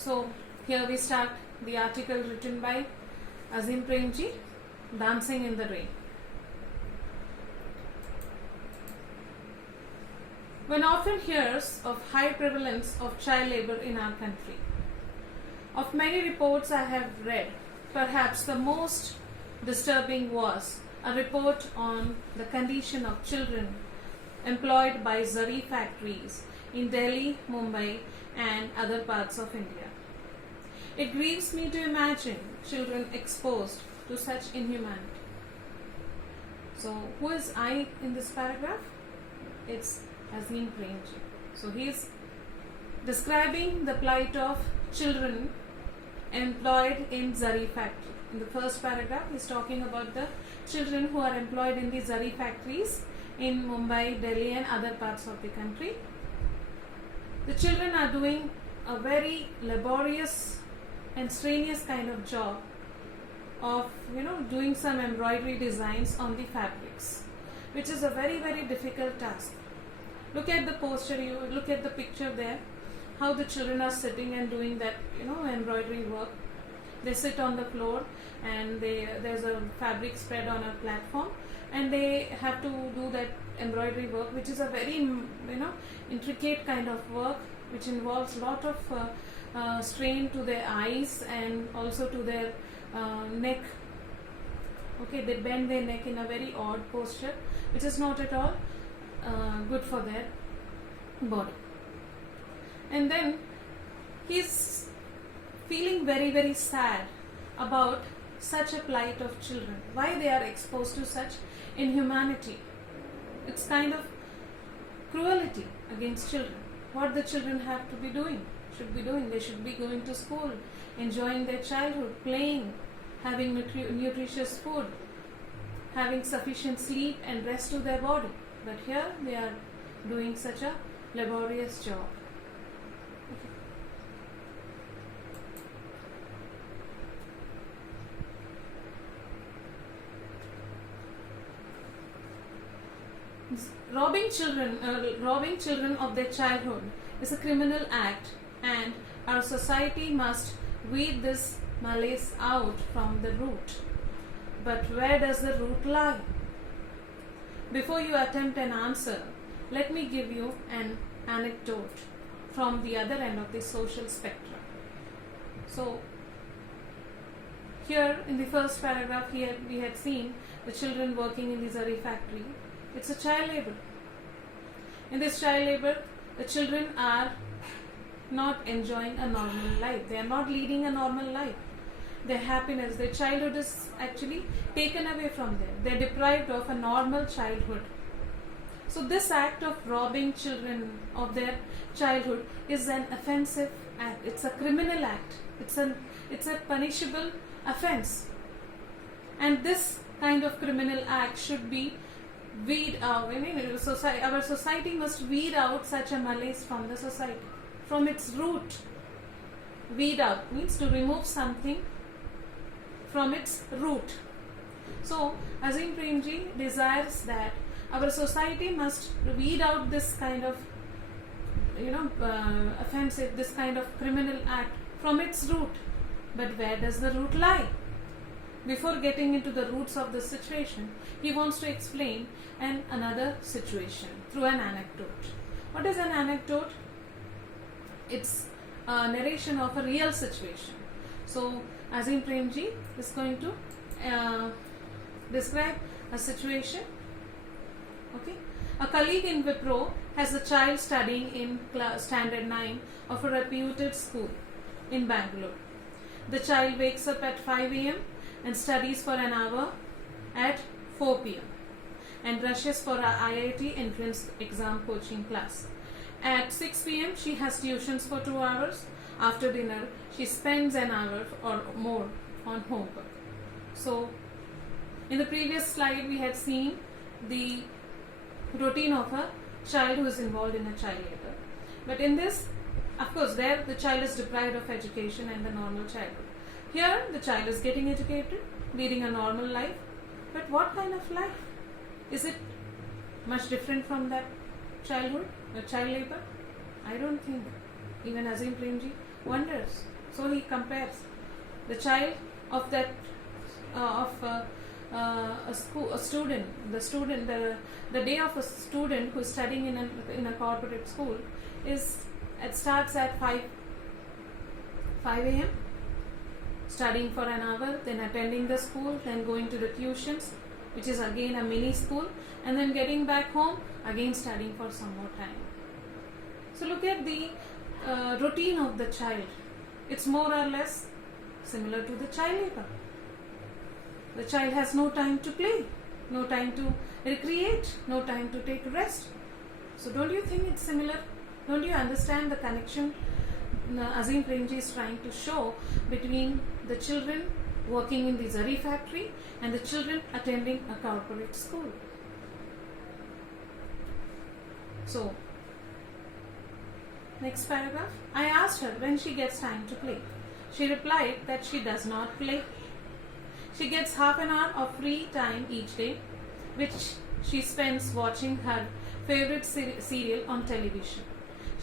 So here we start the article written by Azim Premji, Dancing in the Rain. One often hears of high prevalence of child labor in our country. Of many reports I have read, perhaps the most disturbing was a report on the condition of children employed by zari factories in Delhi, Mumbai and other parts of India. It grieves me to imagine children exposed to such inhumanity. So who is I in this paragraph? It's Azim Premji. So he is describing the plight of children employed in zari factory. In the first paragraph, he is talking about the children who are employed in the zari factories in Mumbai, Delhi and other parts of the country. The children are doing a very laborious and strenuous kind of job of doing some embroidery designs on the fabrics, which is a very, very difficult task. Look at the posture, you look at the picture there, how the children are sitting and doing that embroidery work. They sit on the floor and there's a fabric spread on a platform and they have to do that embroidery work, which is a very intricate kind of work, which involves a lot of strain to their eyes and also to their neck. Okay, they bend their neck in a very odd posture, which is not at all good for their body. And then he's feeling very, very sad about such a plight of children, why they are exposed to such inhumanity. It's kind of cruelty against children. What the children have to be doing, they should be going to school, enjoying their childhood, playing, having nutritious food, having sufficient sleep and rest to their body. But here they are doing such a laborious job. Robbing children of their childhood is a criminal act, and our society must weed this malaise out from the root. But where does the root lie? Before you attempt an answer, let me give you an anecdote from the other end of the social spectrum. So here in the first paragraph here we had seen the children working in the zari factory. It's a child labor. In this child labor, the children are not enjoying a normal life. They are not leading a normal life. Their happiness, their childhood is actually taken away from them. They are deprived of a normal childhood. So this act of robbing children of their childhood is an offensive act. It's a criminal act. It's a punishable offense. And this kind of criminal act should be weed out. Our society must weed out such a malaise from the society, from its root. Weed out means to remove something from its root. So Azim Premji desires that our society must weed out this kind of offensive, this kind of criminal act from its root. But where does the root lie? Before getting into the roots of the situation, he wants to explain another situation through an anecdote. What is an anecdote? It's a narration of a real situation. So Azim Premji is going to describe a situation. Okay, a colleague in Wipro has a child studying in standard 9 of a reputed school in Bangalore. The child wakes up at 5 a.m. and studies for an hour at 4 p.m. and rushes for a IIT entrance exam coaching class. At 6 p.m. she has tuitions for 2 hours. After dinner, she spends an hour or more on homework. So, in the previous slide, we had seen the routine of a child who is involved in a child labor. But in this, of course, there the child is deprived of education and the normal childhood. Here, the child is getting educated, leading a normal life. But what kind of life? Is it much different from that childhood, child labor? I don't think. Even Azim Premji wonders. So he compares the child of that a student, the day of a student who is studying in a corporate school it starts at 5 a.m. studying for an hour, then attending the school, then going to the tuitions, which is again a mini school, and then getting back home, again studying for some more time. So look at the routine of the child. It's more or less similar to the child labor. The child has no time to play, no time to recreate, no time to take rest. So don't you think it's similar? Don't you understand the connection Azim Premji is trying to show between the children working in the Zari factory and the children attending a corporate school? So, next paragraph. I asked her when she gets time to play. She replied that she does not play. She gets half an hour of free time each day, which she spends watching her favorite serial on television.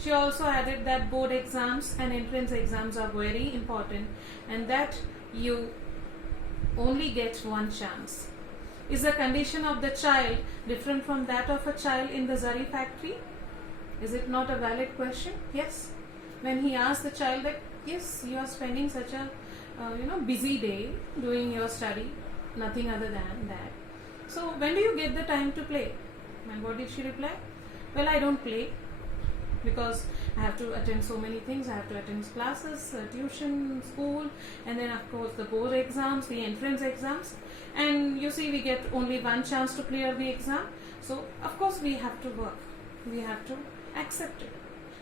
She also added that board exams and entrance exams are very important and that you only get one chance. Is the condition of the child different from that of a child in the Zari factory? Is it not a valid question? Yes. When he asked the child that, yes, you are spending such a busy day doing your study, nothing other than that. So when do you get the time to play? And what did she reply? Well, I don't play because I have to attend so many things. I have to attend classes, tuition, school, and then of course the board exams, the entrance exams. And you see, we get only one chance to clear the exam. So of course we have to work. We have to accept it.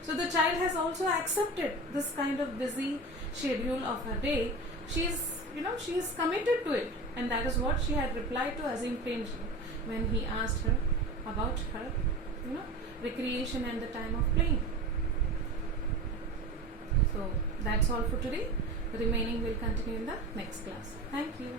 So the child has also accepted this kind of busy schedule of her day. She is committed to it, and that is what she had replied to Azim Premji when he asked her about her, recreation and the time of playing. So that's all for today. The remaining will continue in the next class. Thank you.